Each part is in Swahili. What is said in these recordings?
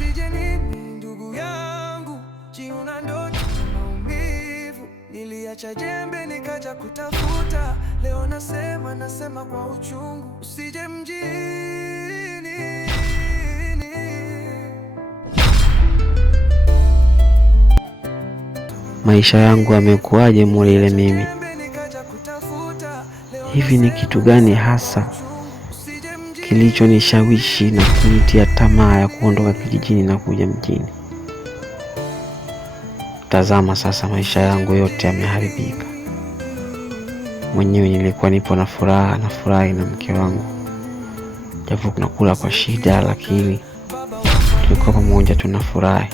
Usije nini ndugu yangu, jiuna ndoto na maumivu. Niliacha jembe nikaja kutafuta, leo nasema kwa uchungu. Usije mjini. Maisha yangu yamekuwaje Mulile mimi? Hivi ni kitu gani hasa kilichonishawishi na kunitia tamaa ya kuondoka kijijini na kuja mjini? Tazama sasa, maisha yangu yote yameharibika. Mwenyewe nilikuwa nipo na furaha, na furahi na mke wangu, japo tunakula kwa shida, lakini tulikuwa pamoja tunafurahi.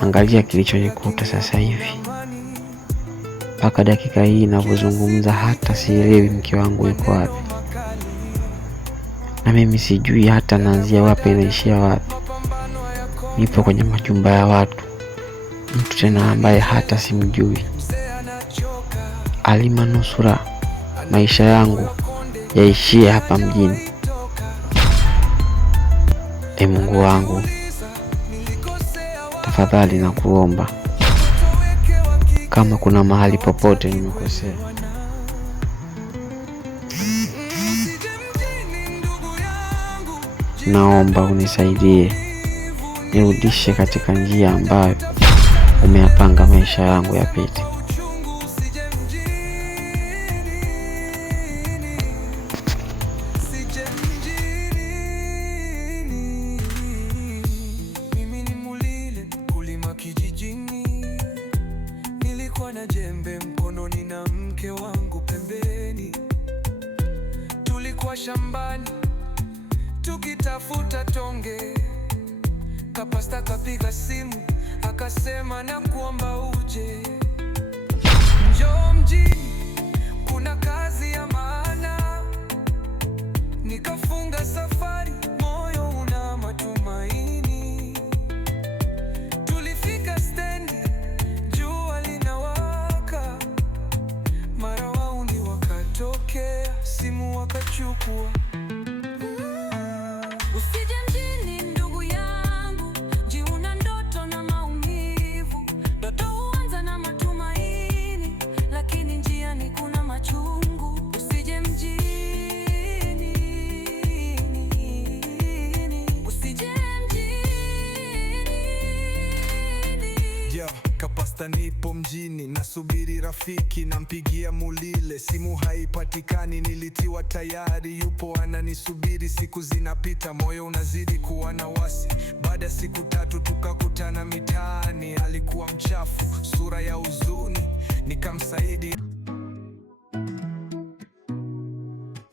Angalia kilichonikuta sasa hivi. Mpaka dakika hii ninavyozungumza hata sielewi mke wangu yuko wapi, na mimi sijui hata naanzia wapi naishia wapi. Nipo kwenye majumba ya watu, mtu tena ambaye hata simjui. Alimanusura maisha yangu yaishie hapa mjini. Mungu wangu, tafadhali na kuomba, kama kuna mahali popote nimekosea, naomba unisaidie, nirudishe katika njia ambayo umeyapanga maisha yangu yapite. Na jembe mkononi na mke wangu pembeni, tulikuwa shambani tukitafuta tonge. Kapasta kapiga simu akasema na kuomba uje, njoo mjini kuna kazi ya maana. Nikafunga safari, moyo una matumaini. Tulifika stendi, jua linawaka, mara wauni wakatokea, simu wakachukua. Usije mjini ndugu yangu, jiuna ndoto na maumivu. Ndoto huanza na matumaini, lakini njiani kuna machungu. Usije mjini, usije mjini. Kapasta nipo mjini, nasubiri rafiki, nampigia Mulile, simu haipatikani. Nilitiwa tayari, yupo ananisubiri. Siku zinapita, moyo unazidi kuwa na wasi. Baada ya siku 3 tukakutana mitaani. Alikuwa mchafu, sura ya huzuni, nikamsaidia.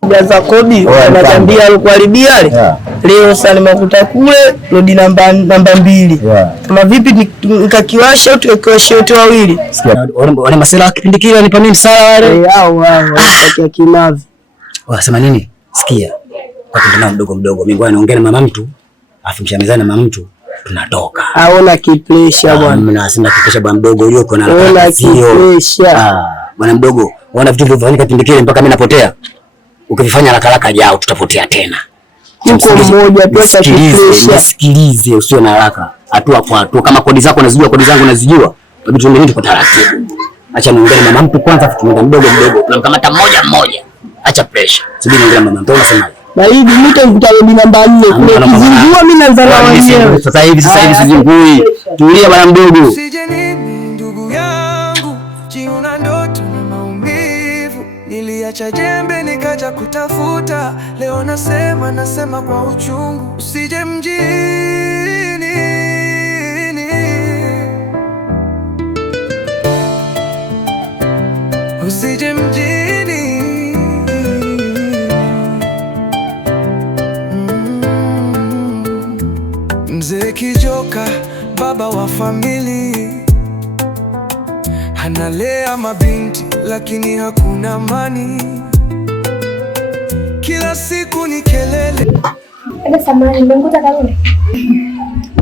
Jaza kodi anatambia alikuharibia ale. Leo sasa nimekuta kule rodi namba 2. Kama vipi nikakiwasha au tukiwasha wote wawili? Sikia, wale masela kipindi kile wanipa mimi msala wale. Hao kwa kimavi. Wasema nini? Sikia. Kwa kijana mdogo mimi ngoja niongee na mama mtu. Afimsha mezani na mama mtu. Tunatoka. Haona kipresha bwana. Mimi nasema kipresha bwana mdogo yule uko na kipresha. Bwana mdogo, unaona vitu vilivyofanyika kipindi kile mpaka mimi napotea. Ukifanya haraka jao tutapotea tena. Yuko mmoja tu atakipresha. Nisikilize, usio na haraka. Hatua kwa hatua. Kama kodi zako unazijua, kodi zangu unazijua, hebu tuende nini kwa taratibu. Acha niongee na mama mtu kwanza, tunaenda mdogo. Tunamkamata mmoja. Acha pressure. Subiri niongee na mama mtu. Unasemaje? Baridi mita rodi namba 4 kule kizingua, mimi naanza na wenyewe. Sasa hivi sizingui. Tulia bwana mdogo. Usije nini ndugu yangu, jiuna ndoto na maumivu. Niliacha jembe nikaja kutafuta, leo nasema kwa uchungu. Usije mjini, usije mjini. Mzee Kijoka, baba wa famili, analea mabinti lakini hakuna amani. Kila siku ni kelele. Dada samani, nimekuta Karunde.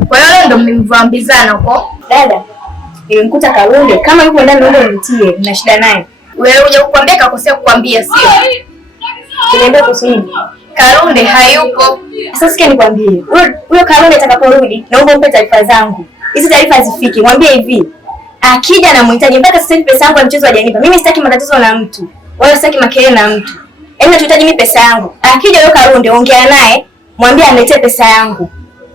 Kwa hiyo ndo mlimvambizana huko? Dada, nimekuta Karunde. Kama yuko ndani naomba unitie, nina shida naye. Wewe uje kukwambia kakosea kukwambia sio? Kuniambia kuhusu nini? Kalunde hayupo. Sasa sikia nikwambie. Huyo Kalunde atakaporudi, naomba umpe taarifa zangu. Hizi taarifa zifike. Mwambie hivi. Akija na mhitaji mpaka sasa hivi pesa yangu ya mchezo hajanipa. Mimi sitaki matatizo na mtu. Wala sitaki makelele na mtu. Yaani tunahitaji mimi pesa yangu. Akija huyo Kalunde ongea naye, mwambie aniletee pesa yangu.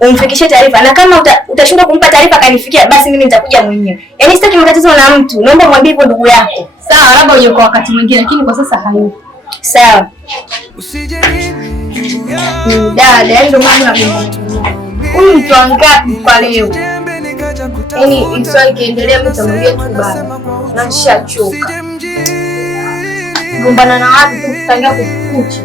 Umfikishie taarifa. Na kama utashindwa kumpa taarifa kanifikia, basi mimi nitakuja mwenyewe. Yaani sitaki matatizo na mtu. Naomba mwambie hivyo ndugu yako. Sawa, labda uje kwa wakati mwingine, lakini kwa sasa hayupo. Sawa. Dada, ndio maana huyu mtu wangapi kwa leo? Yaani swali kiendelea mtamwambia tu baba. Na nishachoka. Gombana na watu tu kutangia kukuchi.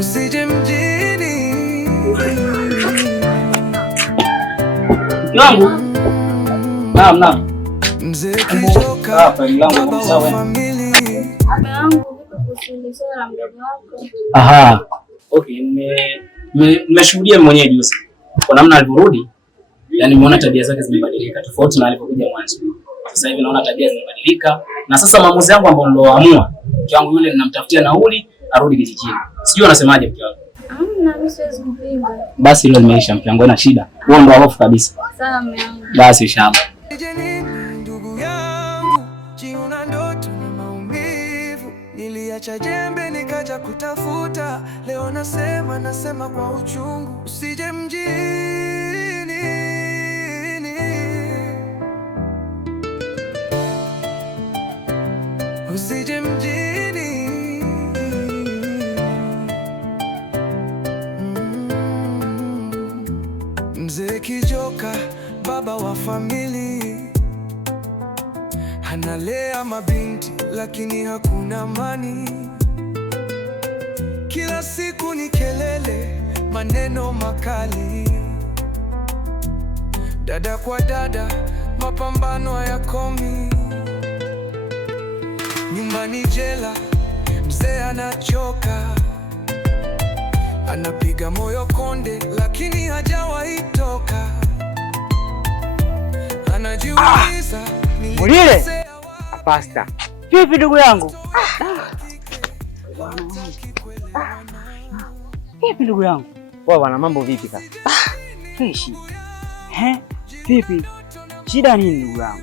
Usije mjini. Yangu. Naam. Mzee kichoka. Hapa langu sawa. Baba yangu kusindikiza na mdogo wako. Aha. Okay, nimeshuhudia mwenyewe juzi. Kwa namna alivyorudi, yani nimeona tabia zake zimebadilika tofauti na alipokuja mwanzo. Sasa hivi naona tabia zimebadilika na sasa maamuzi yangu ambayo niloamua, mke wangu yule ninamtafutia nauli arudi kijijini. Sijui unasemaje mke wangu? Mimi siwezi kupinga. Basi hilo limeisha mke wangu, na shida. Huo ndo hofu kabisa. Sawa mume wangu. Basi inshallah. Ndugu yangu, jiona ndoto na maumivu. Niliacha jembe nikaja kutafuta. Leo nasema kwa uchungu. Usije mjini. Usije mjini. Mzee Kijoka, baba wa famili, analea mabinti lakini hakuna amani. Kila siku ni kelele, maneno makali, dada kwa dada, mapambano hayakomi. Nyumbani jela, mzee anachoka, anapiga moyo konde lakini hajawahi toka. Anajiuliza Mulile pasta. Vipi ndugu yangu? Vipi ndugu yangu? Poa bwana, mambo vipi kaka? Fresh. Vipi? Shida nini ndugu yangu?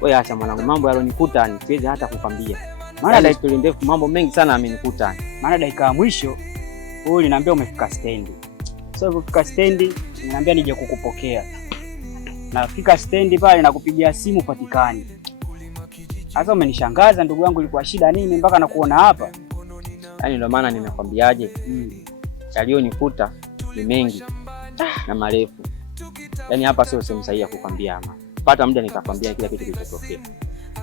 Wewe acha mwanangu, mambo yalonikuta ni siwezi hata kukwambia. Maana dakika ndefu mambo mengi sana amenikuta. Maana dakika ya mwisho wewe uliniambia umefika stendi. Sasa ukifika stendi, unaniambia nije kukupokea. Nafika stendi pale na kupigia simu patikani. Sasa umenishangaza ndugu yangu, ilikuwa shida nini mpaka nakuona hapa? Yaani ndio maana nimekwambiaje? Yaliyonikuta ni mengi na marefu. Yaani hapa sio sehemu sahihi ya kukwambia ama. Pata muda nitakwambia kila kitu kilichotokea.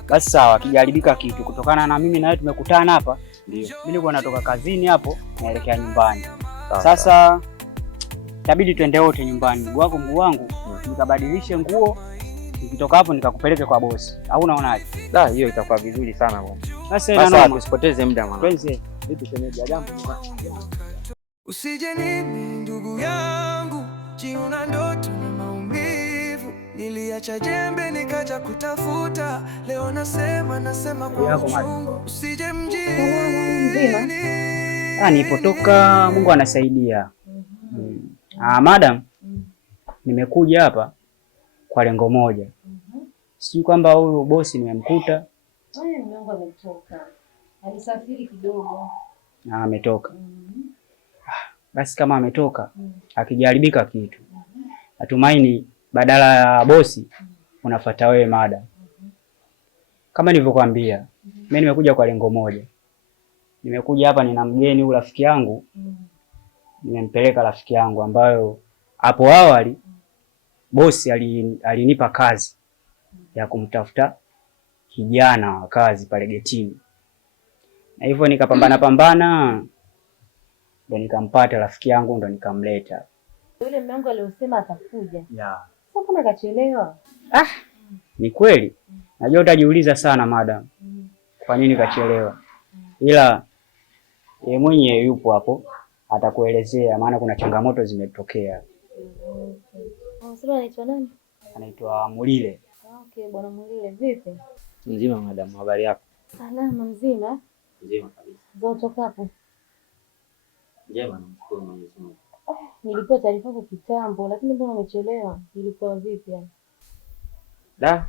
Basi sawa, kijaribika kitu kutokana na mimi na wewe tumekutana hapa. Ndio. Mimi nilikuwa natoka kazini hapo naelekea nyumbani. Sasa itabidi twende wote nyumbani. Mguu wangu nikabadilishe nguo. Nikitoka hapo nikakupeleke kwa bosi. Au unaonaje? Hiyo itakuwa vizuri sana bwana. Sasa tusipoteze muda mwana. Twende. Vipi shemeji jambo? Usije nini ndugu yangu, jiona ndoto na maumivu. Niliacha jembe nikaja kutafuta. Leo nasema kwa uchungu. Usije mjini. Nilipotoka Mungu anasaidia. Madam, nimekuja hapa kwa lengo moja. Sijui kwamba huyu bosi nimemkuta. Mungu ametoka. Alisafiri kidogo. Ametoka. Basi kama ametoka, akijaribika kitu. Natumaini badala ya bosi unafuata wewe madam. Kama nilivyokuambia, mimi nimekuja kwa lengo moja. Nimekuja hapa nina mgeni huyu rafiki yangu. Nimempeleka rafiki yangu ambayo hapo awali bosi alinipa kazi ya kumtafuta kijana wa kazi pale getini. Na hivyo nikapambana ndo nikampata rafiki yangu ndo nikamleta. Yule mume wangu aliyosema atakuja. Yeah. Sasa mbona kachelewa? Ni kweli. Najua utajiuliza sana madam. Kwa nini kachelewa? Ila yeye mwenyewe yupo hapo atakuelezea maana kuna changamoto zimetokea. Sasa anaitwa nani? Anaitwa Mulile. Okay, bwana Mulile, vipi? Mzima madam, habari yako? Salama mzima? Njema kabisa. Ndio utokapo? Njema, namshukuru Mwenyezi Mungu. Nilipewa taarifa kwa kitambo, lakini mbona umechelewa? Ilikuwa vipi yani? Da.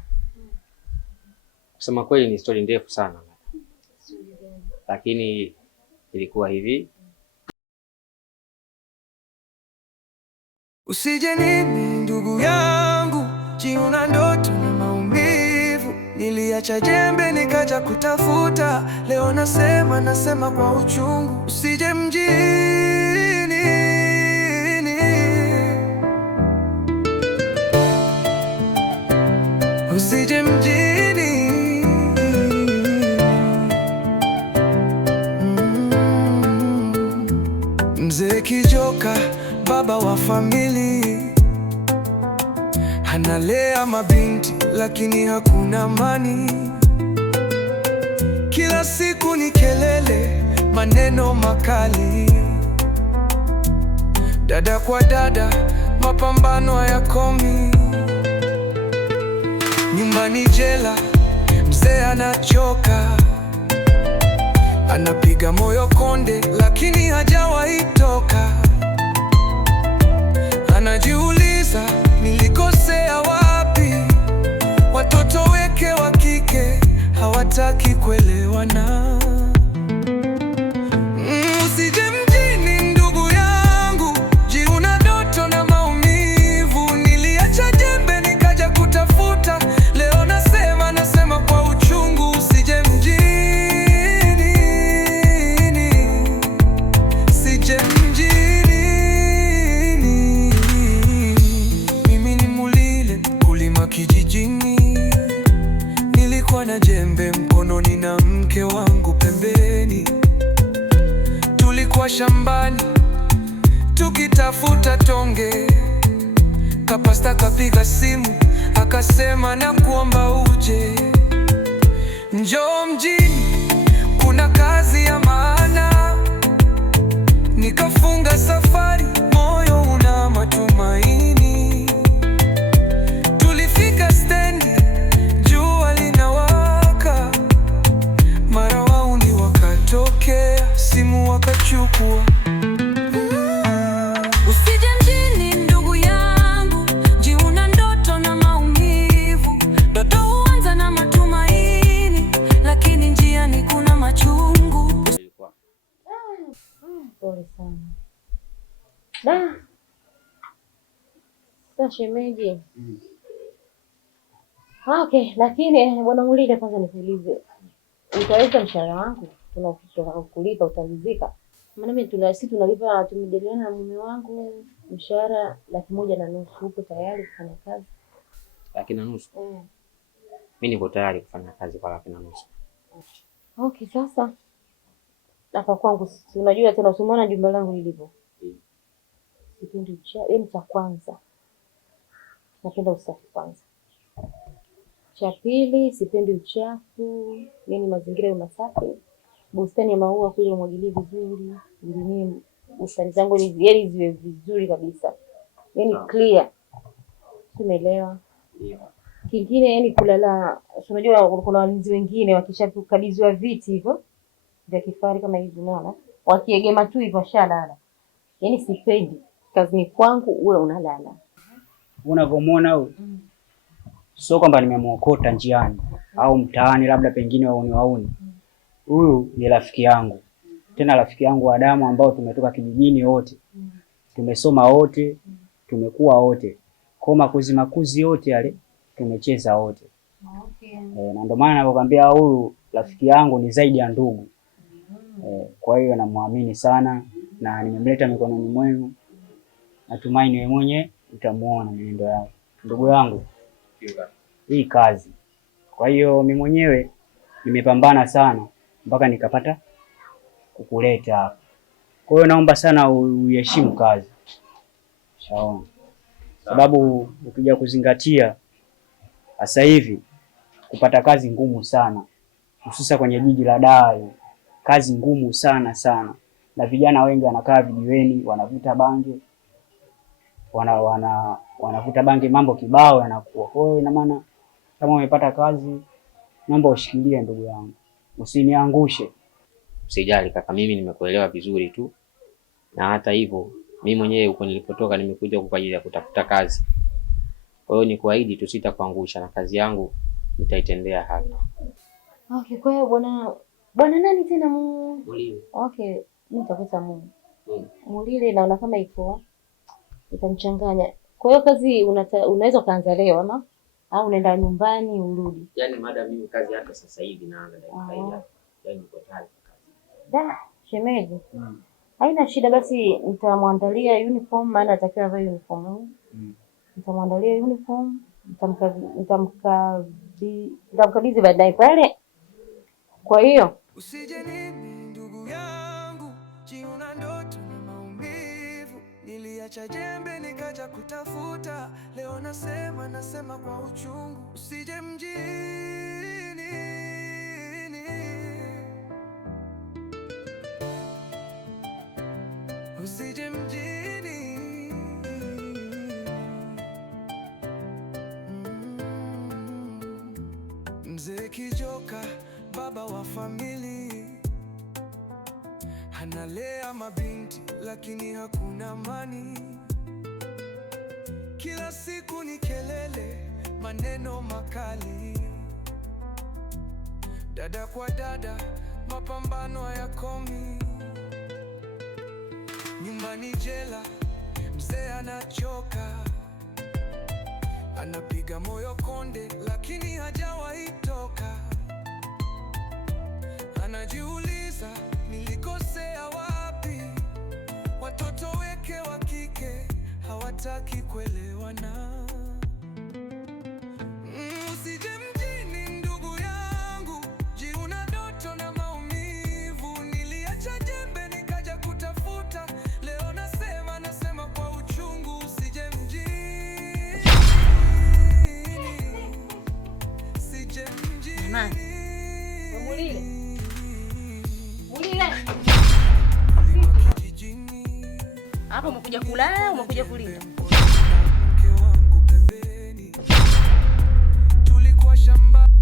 Kusema kweli ni story ndefu sana. Lakini ilikuwa hivi. Usije nini ndugu yangu, jiuna ndoto na maumivu. Niliacha jembe nikaja kutafuta, leo nasema kwa uchungu. Usije mjini, usije mjini. Mzee Kijoka, baba wa famili, analea mabinti lakini hakuna amani. Kila siku ni kelele, maneno makali, dada kwa dada, mapambano hayakomi. Nyumbani jela, mzee anachoka, anapiga moyo konde lakini hajawahi toka. Anajiuliza nilikosea wapi, watoto weke wa kike hawataki kuelewana. Usije mjini ndugu yangu, jiuna ndoto na maumivu. Niliacha jembe nikaja kutafuta, leo nasema kwa uchungu. Usije mjini, usije mjini. Mimi ni Mulile, mkulima kijijini. Nilikuwa na jembe mkononi na mke wangu pembeni. Tulikuwa shambani tukitafuta tonge. Kapasta kapiga simu akasema na kuomba uje, njoo mjini, kuna kazi ya maana. Nikafunga safari, moyo una matumaini. Tulifika stendi, jua linawaka, mara wauni wakatokea, simu wakachukua. Usije mjini ndugu yangu, jiuna ndoto na maumivu. Ndoto huanza na matumaini, lakini njiani kuna machungu. Pole sana. Da. Sasa shemeji. Okay, lakini bwana Mulile, kwanza nikuulize. Utaweza mshahara wangu? Tunataka kulipa, utalizika? Maana mimi tunalipa, tumejadiliana na mume wangu mshahara 1,500,000. Uko tayari kufanya kazi? 1,500,000? Mimi niko tayari kufanya kazi kwa 1,500,000. Okay, sasa hapa kwangu unajua tena, usimuona jumba langu lilivyo. Sipendi uchafu, cha kwanza napenda usafi kwanza. Cha pili, sipendi uchafu, yani mazingira yawe masafi. Bustani ya maua kule umwagilie vizuri, ndimi bustani zangu yani ziwe vizuri kabisa, yani clear. Umeelewa? Kingine yani kulala, unajua kuna walinzi wengine wakishakabidhiwa viti hivyo vya kifahari kama hivi, unaona, wakiegema tu hivyo shalala. Yani sipendi kazini kwangu uwe unalala. Unavyomuona huyu sio kwamba nimemuokota njiani au mtaani labda pengine wauni. Huyu ni rafiki yangu, tena rafiki yangu wa damu, ambao tumetoka kijijini wote, tumesoma wote, tumekuwa wote, kwa makuzi yote yale tumecheza wote. Okay. Na ndio maana nakwambia huyu rafiki yangu ni zaidi ya ndugu. Kwa hiyo namwamini sana na nimemleta mikononi mwenu. Natumaini wewe mwenyewe utamuona mwenendo yake. Ndugu yangu, hii kazi. Kwa hiyo mimi mwenyewe nimepambana sana mpaka nikapata kukuleta hapa. Kwa hiyo naomba sana uheshimu kazi. Shaona. Sababu ukija kuzingatia sasa hivi kupata kazi ngumu sana. Hususa kwenye jiji la Dar. Kazi ngumu sana. Na vijana wengi wanakaa vijiweni, wanavuta bange. Wanavuta bange, mambo kibao yanakuwa. Kwa hiyo ina maana kama umepata kazi, naomba ushikilie ndugu yangu. usiniangushe. Usijali kaka, mimi nimekuelewa vizuri tu, na hata hivyo mimi mwenyewe huko nilipotoka nimekuja kwa ajili ya kutafuta kazi. Kwa hiyo nikuahidi tu sitakuangusha na kazi yangu nitaitendea haki. Okay, kwa hiyo bwana nani tena Mulile. Okay, mimi nitakuita Mungu. Mulile naona kama iko itanichanganya. Kwa hiyo kazi unaweza kuanza leo ama au unaenda nyumbani urudi? Yaani madam mimi kazi hata sasa hivi naanza dakika. Yaani niko tayari kwa kazi. Da, shemeji. Haina shida, basi nitamwandalia uniform, maana atakiwa avae uniform. Nitamwandalia uniform, nitamkabidhi baadaye pale. Kwa hiyo usije nini ndugu yangu, jiuna ndoto na maumivu. Niliacha jembe nikaja kutafuta, leo nasema kwa uchungu. Usije mjini, usije mjini. Mzee Kijoka, baba wa famili, analea mabinti lakini hakuna amani. Kila siku ni kelele, maneno makali, dada kwa dada, mapambano hayakomi. Nyumbani jela, mzee anachoka, anapiga moyo konde lakini hajawahi toka. Anajiuliza nilikosea wapi, watoto weke wa kike hawataki kuelewana. Usije mjini ndugu yangu, jiuna ndoto na maumivu. Niliacha jembe nikaja kutafuta, leo nasema kwa uchungu. Usije mjini, usije mjini. Hapo umekuja kulala, umekuja kulinda.